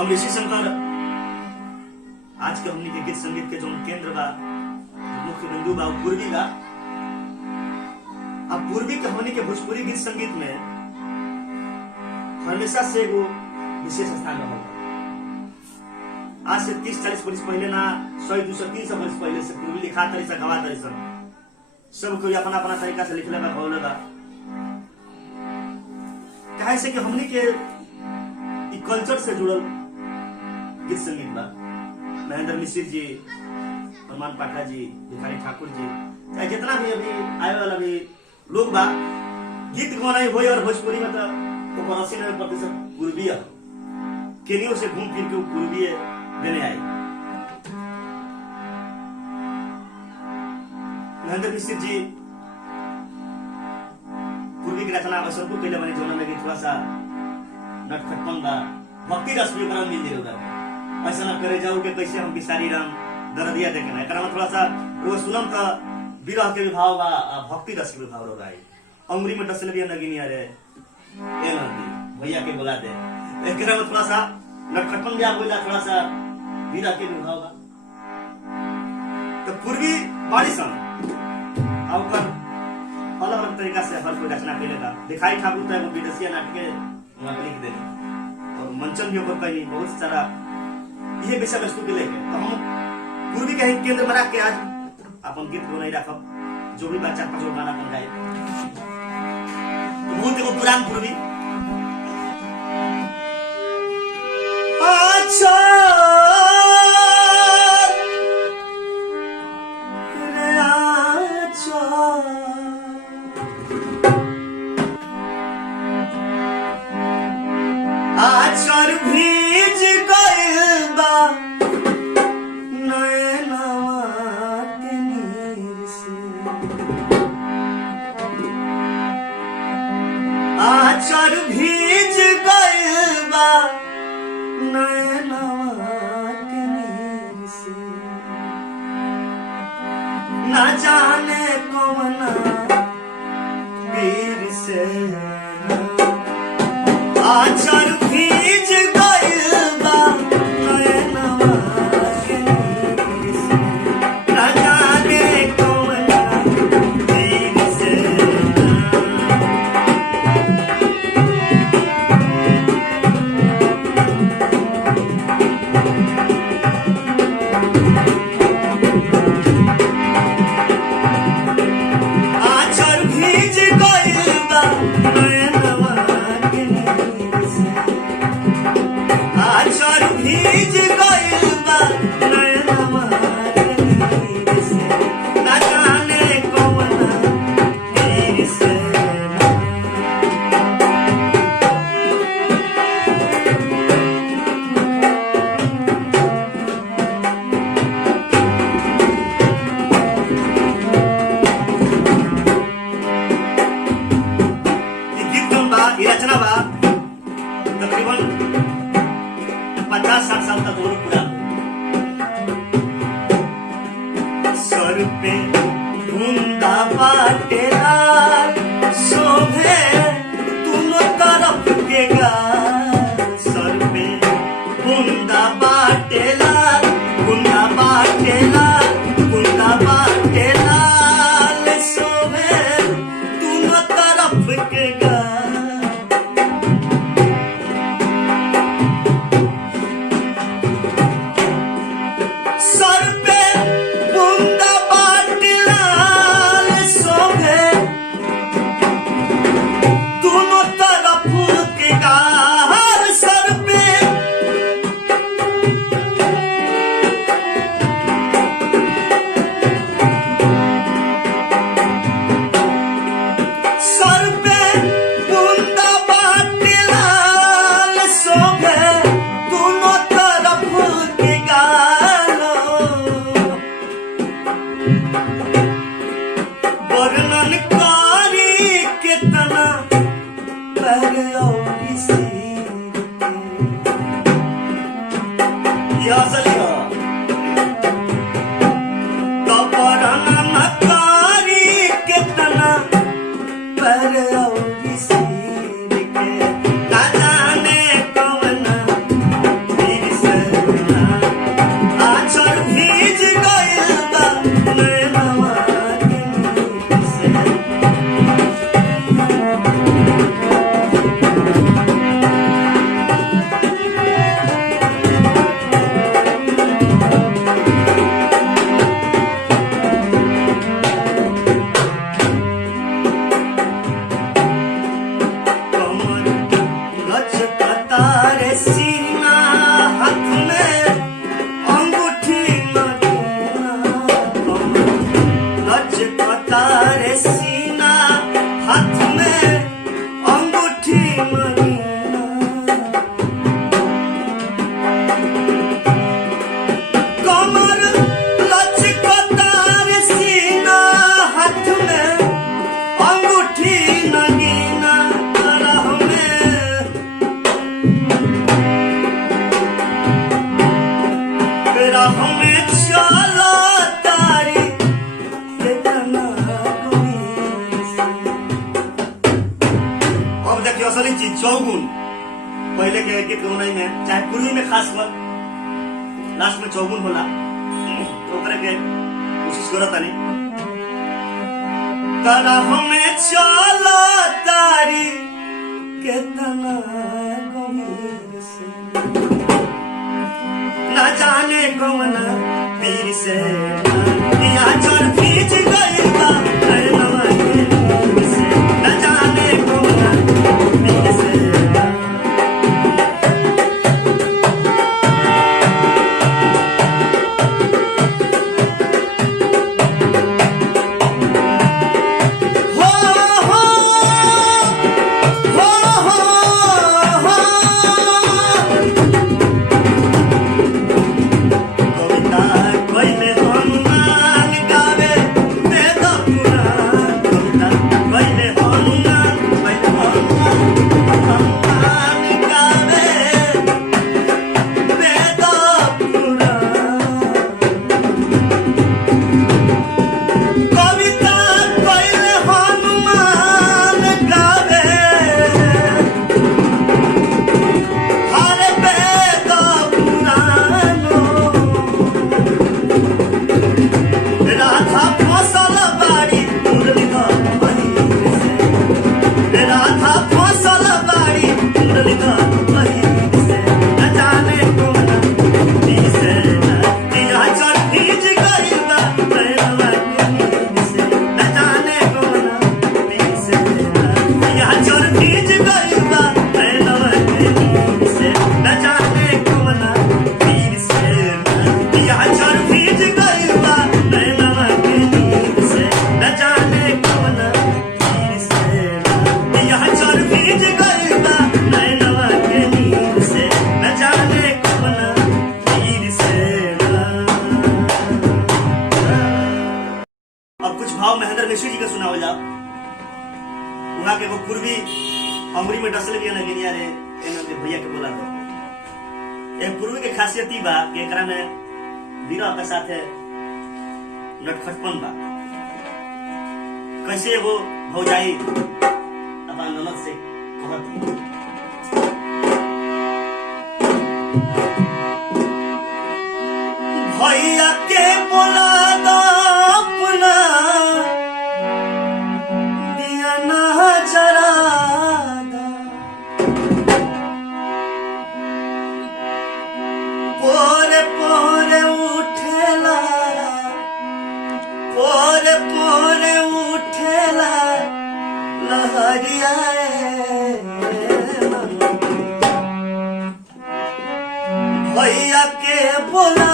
हम ऋषि शंकर आज के हमनी के गीत संगीत के जो केंद्र बा, मुख्य बिंदु बा, पूर्वी बा। अब पूर्वी के हमनी के भोजपुरी गीत संगीत में हमेशा से एगो विशेष स्थान रहा। आज से 30-40 वर्ष पहले ना 100-200-300 वर्ष पहले से पूर्वी लिखा तरी से गवा तरी सब कोई अपना अपना तरीका से लिखले बा, कहले बा। कहे से कि हमनी के कल्चर से जुड़ल गीत संगीत बा। महेंद्र मिश्र जी, हनुमान पाठा जी, भिखारी ठाकुर जी, चाहे जितना भी अभी आए वाला भी लोग बा, गीत गौनाई हो और भोजपुरी में तो 80-90% पूर्वी है। केनियों से घूम फिर के पूर्वी देने आई। महेंद्र मिश्र जी पूर्वी की रचना अवसर को पहले बने जोना में थोड़ा सा नटखटपन बा, भक्ति रस भी बड़ा मिल जाएगा। ऐसा न करे जाऊ के कैसे हम बिसारी राम दरदिया देखे ना, एकरा में थोड़ा सा रोज सुनम तो विरह के भी भाव बा, भक्ति रस के भी भाव रहा है। अंगुरी में डसले भी नगिनी अरे ए नदी भैया के बुला दे, एकरा में थोड़ा सा नटखटपन भी आ बोला, थोड़ा सा विरह के भी भाव बा। तो पूर्वी बाड़ी सन अब अलग अलग तरीका से हर कोई रचना करेगा। भिखारी ठाकुर तो एगो विदेशिया नाटक वहां लिख देनी और मंचन भी ओकर कहनी बहुत सारा ये विषय वस्तु के लेके। तो हम पूर्वी के केंद्र में रख के आज अपन गीत को नहीं रखब, जो भी बच्चा 5 गाना बन गाए तो बहुत एगो पुरान पूर्वी। अच्छा आचर भीज गइल बा नैनवा के नीर से, आचर भीज गइल बा नैनवा के नीर से, ना जाने कौना पीर से आचर भीज गइल बा नैनवा के नीर से, ना जाने कौना पीर से। आचर भीज गइल बा नैनवा के नीर से, आचर भीज गइल बा नैनवा के नीर से, ना जाने कौना पीर से। रचना बा तकरीबन 50-60 साल तक दोनों पूरा। सर पे बूंदा बाटेला शोभे दोनों तरफ के गाल, सर पे बूंदा बाटेला, बूंदा बाटेला, बूंदा बाटेला शोभे दोनों तरफ के गाल। सर पे बूंदा बाटेला शोभे दोनों तरफ के गाल, सर पे सर पे बूंदा बाटेला शोभे दोनों तरफ के गाल। वर्णन कारी कितना पर औरी सीर के, ये असली है। तो वर्णन कारी कितना पर औरी सीर के, ना जाने कौना चलो तारी केतना गंभीर से। अब देखियो असली चीज चौगुन पहले के गीत गौनाई में चाहे पूर्वी में खास कर लास्ट में चौगुन होला तो ओकरे के कोशिश करत तानी तारा हमें चलो तारी केतना गंभीर से ना जाने कौन पीर से या चल भीज गइल बा नवा के से ना जाने कौन पीर से। महेंद्र मिश्र जी का सुना हो जा वहां के वो पूर्वी अमरी में डसल भी ना गिनिया रे एने भैया के बोला तो एक पूर्वी के खासियत ई बा कि एकरा में विरह के साथ नटखटपन बा। कैसे वो भौजाई अपन ननद से कहती भैया के बोला दो अपना दिया ना जरा पोरे पोरे उठेला पोरे पोरे उठेला लहरिया भैया के बोला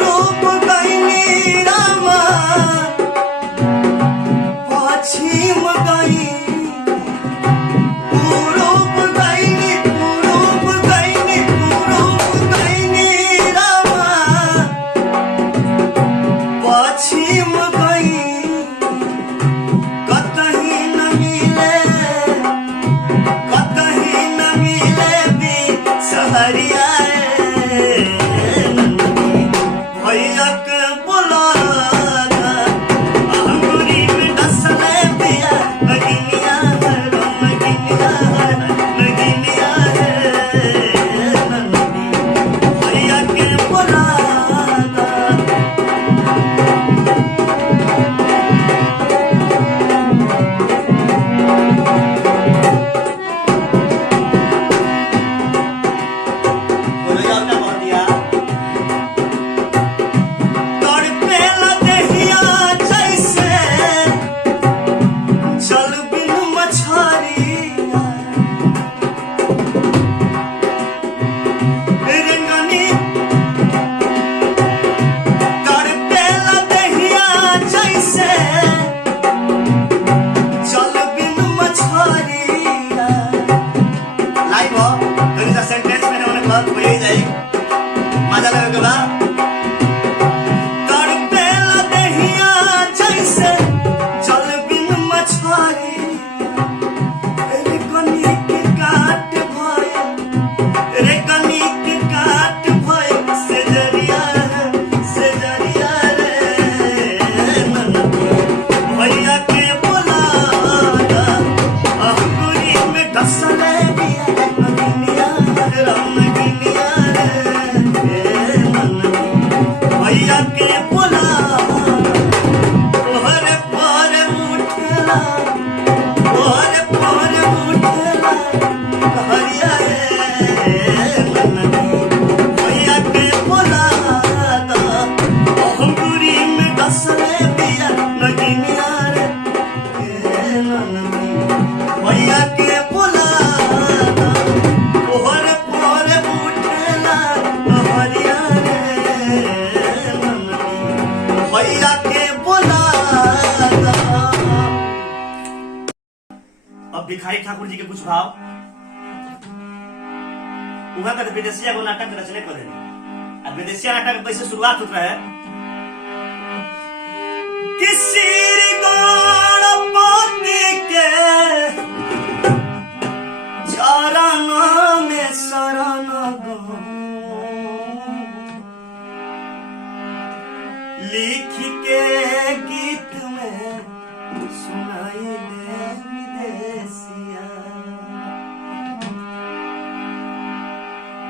रूप कहरिया भैया के बुलाना अंगूरी में डसले पिया नगिनिया नगिनिया नगिनिया भैया के बुलाना मजा लगे बा तड़पेला दहिया जैसे जल बिन मछली रे कनी के काट भय से जरिया रे भैया के बुलाना अंगूरी में डसले दिया नगिनिया नगिनिया भैया के बुलाना तोहरे पर उठला कहरिया भैया के बुलाना अंगूरी में डसले दिया नगिनिया रे भैया के बुलाना तोहरे पर उठला कहरिया भैया के बुलाना। अब भिखारी ठाकुर जी के कुछ भाव वहां का विदेशिया को नाटक रचने को देने अब विदेशिया नाटक कैसे शुरुआत होता है किसी गणपति के चरण में शरण लिख के गीत में सुनाई दे विदेशिया।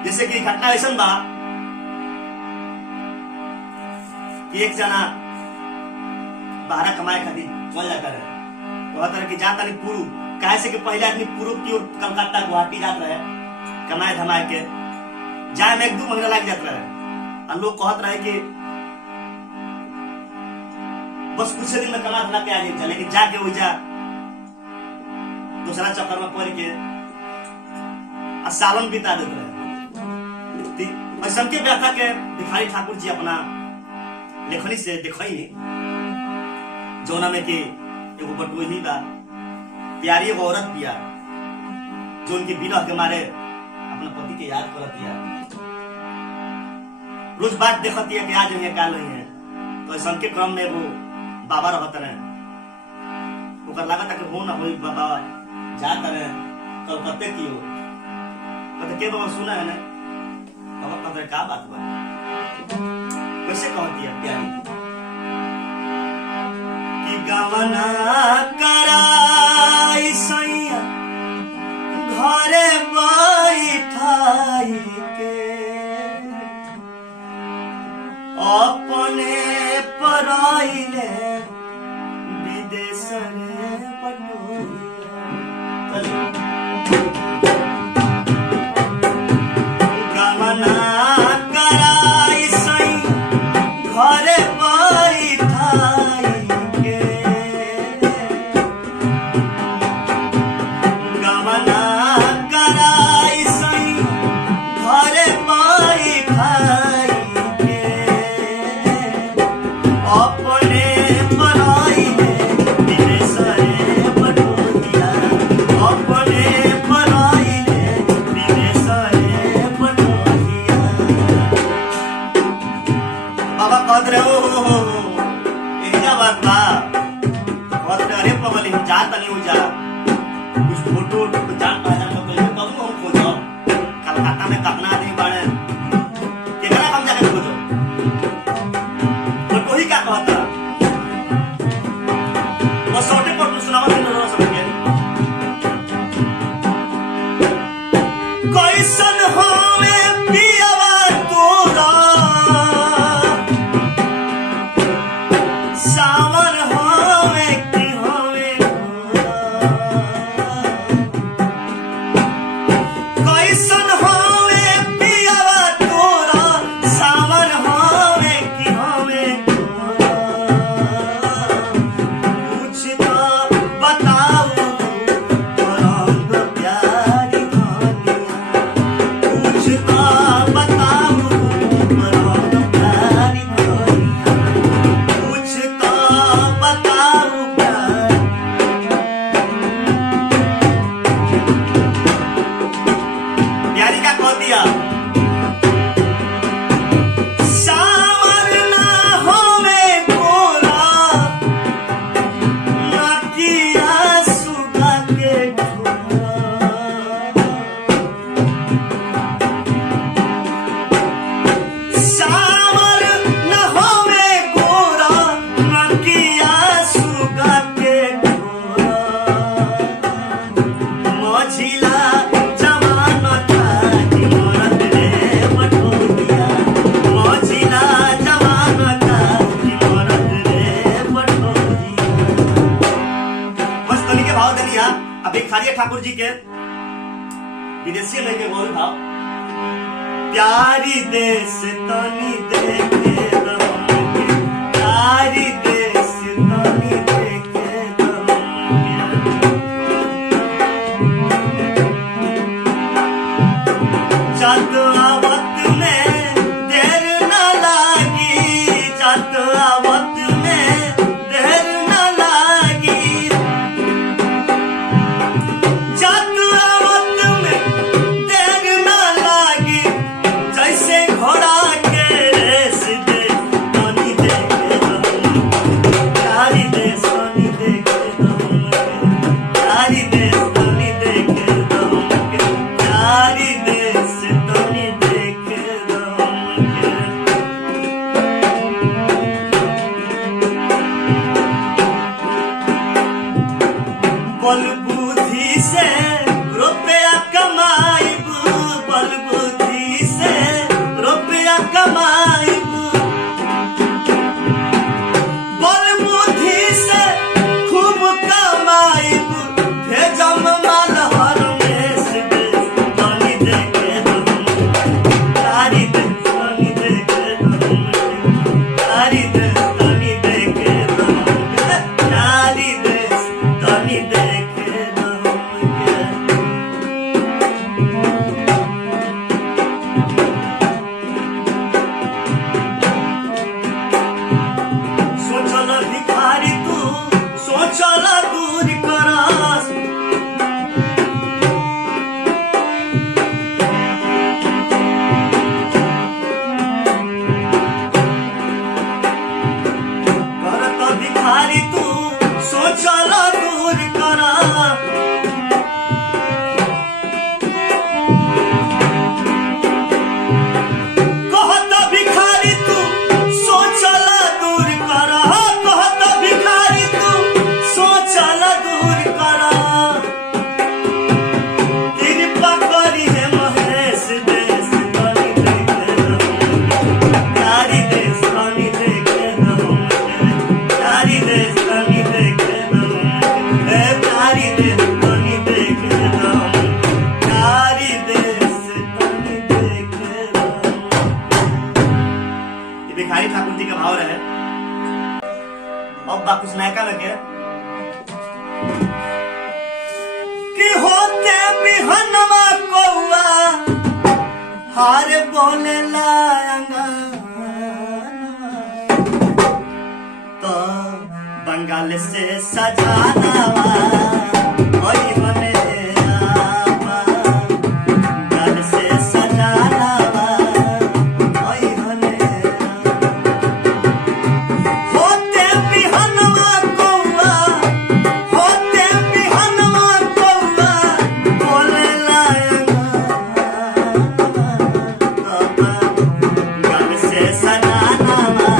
जैसे कि घटना ऐसा बा कि एक जना बाहर कमाए खातिर चल जाता रहे कहता रहे कि जाता नहीं पूर्व कहे से कि पहले आदमी पूर्व की ओर कलकत्ता गुवाहाटी जाता रहे कमाए धमाए के जाए में 1-2 महीना लग जाता रहे और लोग कहते रहे कि बस कुछ दिन में कमा धमा के आ जाए लेकिन जाके हो जा दूसरा चक्कर में पड़ के सालन बिता देते रहे। ऐसा के व्याख्या के भिखारी ठाकुर जी अपना लेखनी से दिखाई जौना में कि एगो बटोही बा प्यारी एगो औरत बिया जो उनके विरह के मारे अपना पति के याद करतिया रोज बात देखतिया कि आज है काल नहीं है तो ऐसा के क्रम में वो बाबा रहते रहे ओकर लागत कि हो ना हो बाबा जाता रहे कलकत्ते की हो कहते के बाबा सुना है ना बाबा कहते का बात बा कैसे कहती है प्यारी कि गवना कराई सैया घरे बैठाई के अपने पराइले विदेश रे पटोहिया गवना कराई सई घरे बैठाई के गवना कराई सई घरे बैठाई अपने पराइले विदेश रे पटोहिया अपने पराइले विदेश रे पटोहिया। बाबा कहते रहे हो क्या बात बा कहते रहे अरे पगली हम जाता नहीं हो जा कुछ फोटो जान पहचान कर कब हम खोजो कलकत्ता में कतना आदमी देश तनी देखे हमके, प्यारी देश तनी देखे हमके। जात आवत में देर न लागी, जात आवत में देर न लागी, जात आवत में देर न लागी, जैसे घोड़ा के रेस दे तनी देखे हमके, प्यारी देश तनी देखे हमके, प्यारी देश तनी देखे हमके, प्यारी देश तनी देखे हमके। बल बुद्धि से रुपया कमाइबू, बल बुद्धि से रुपया कमाइबू, बल बुद्धि से खूब कमाइबू, भेजम माल हर मेस देश तनी देखे हमके, प्यारी देश तनी देखे हमके, प्यारी देश तनी देखे हमके, प्यारी देश तनी देखे हमके। सोचल भिखारी तू सोचल दूर करस, करत भिखारी तू सोचल दूर करस। कहत भिखारी तू सोचल दूर करह, कहत भिखारी तू सोचल दूर करह। कृपा करी है महेश देश तनी देखे हमके, प्यारी देश तनी देखे हमके, प्यारी देश तनी देखे हमके, प्यारी देश तनी देखे हमके, प्यारी देश तनी देखे हमके। ये भिखारी ठाकुर जी का भाव रहे। अब बात कुछ नया लगे कि होते बिहनमा कौआ हार बोले लायंगा, तो बंगाल से सजानावा ओई बने आवा, बंगाल से सजानावा ओई बने होते बिहनमा कौआ, होते बिहनमा कौआ बोले लायंगा, बंगाल से सजानावा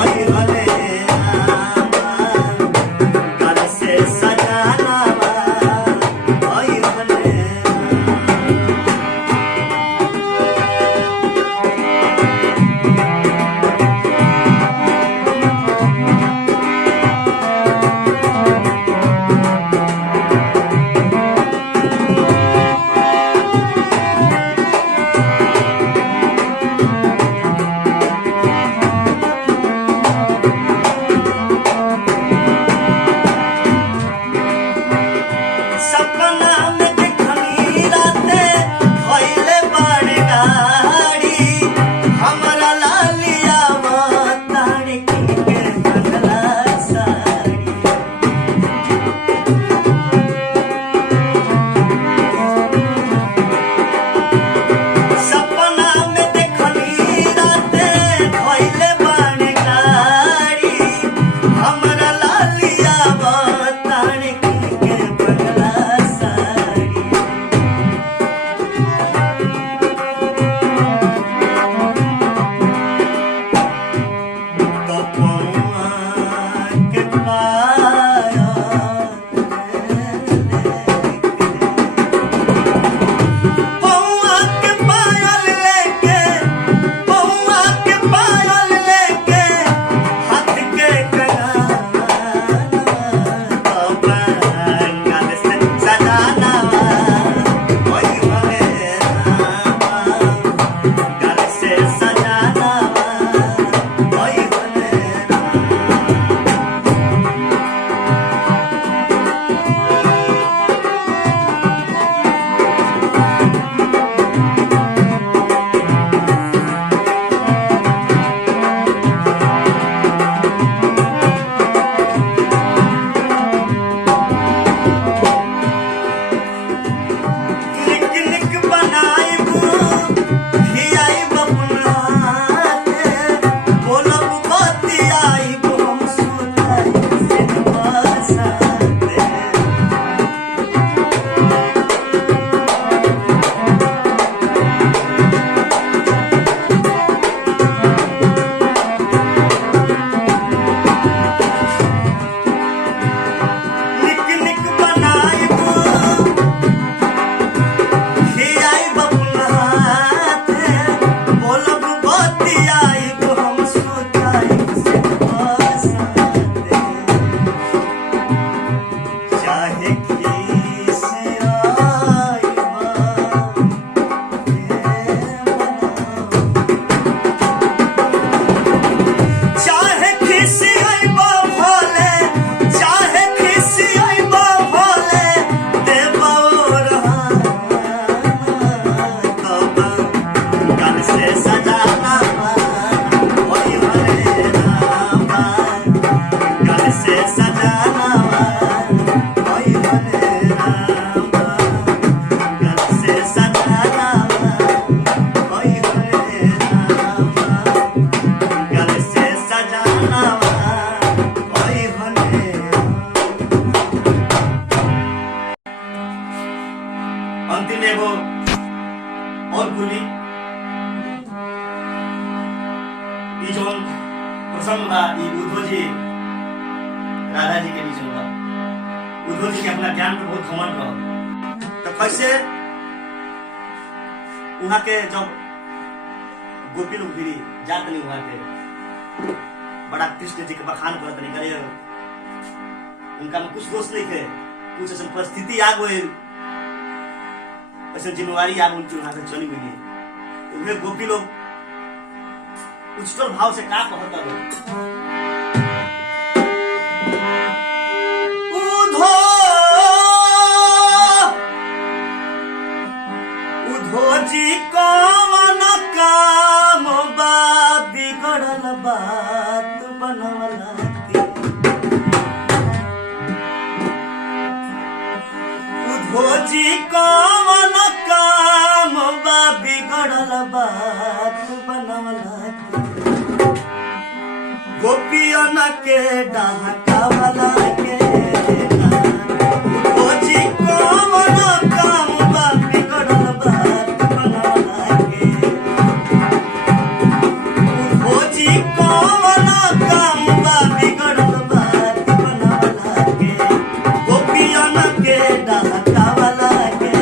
ओई बने आवा, बंगाल से प्रसन्न बा ई उद्धव जी राधा जी के बीच में बा। उद्धव जी के अपना ज्ञान पे बहुत घमंड रहा, तो कैसे वहां के जब गोपी लोग भी जात नहीं वहां के बड़ा कृष्ण जी के बखान करत नहीं करे, उनका में कुछ दोष नहीं थे, कुछ ऐसा परिस्थिति आ गई, ऐसा जिम्मेवारी आ गई वहां से चली गई। तो वे गोपी लोग उच्चतर भाव से का कहता है, उद्धव जी कौन काम बा बिगड़ल बात बनवला के। उद्धव जी कौन काम बा बिगड़ल बात बनवला के। गोपियन के डहकावला के। उद्धव जी कौन काम बा बिगड़ल बात बनवला के। उद्धव जी कौन काम बा बिगड़ल बात बनवला के। गोपियन के डहकावला के।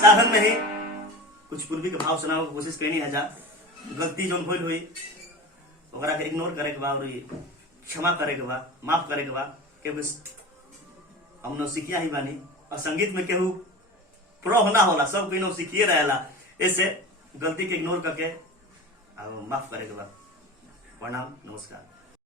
साधन में ही कुछ पूर्वी के भाव सुनाओ कोशिश करनी है। जा गलती जो भूल हुई ओकरा के इग्नोर करे के बा और क्षमा करे के बा, माफ करे के बा। क्योंकि हम सीखिया ही बानी और संगीत में केहू प्रो होना होला, सब कोई सीखिए रहेला। ऐसे गलती के इग्नोर करके माफ करे के बा। प्रणाम, नमस्कार।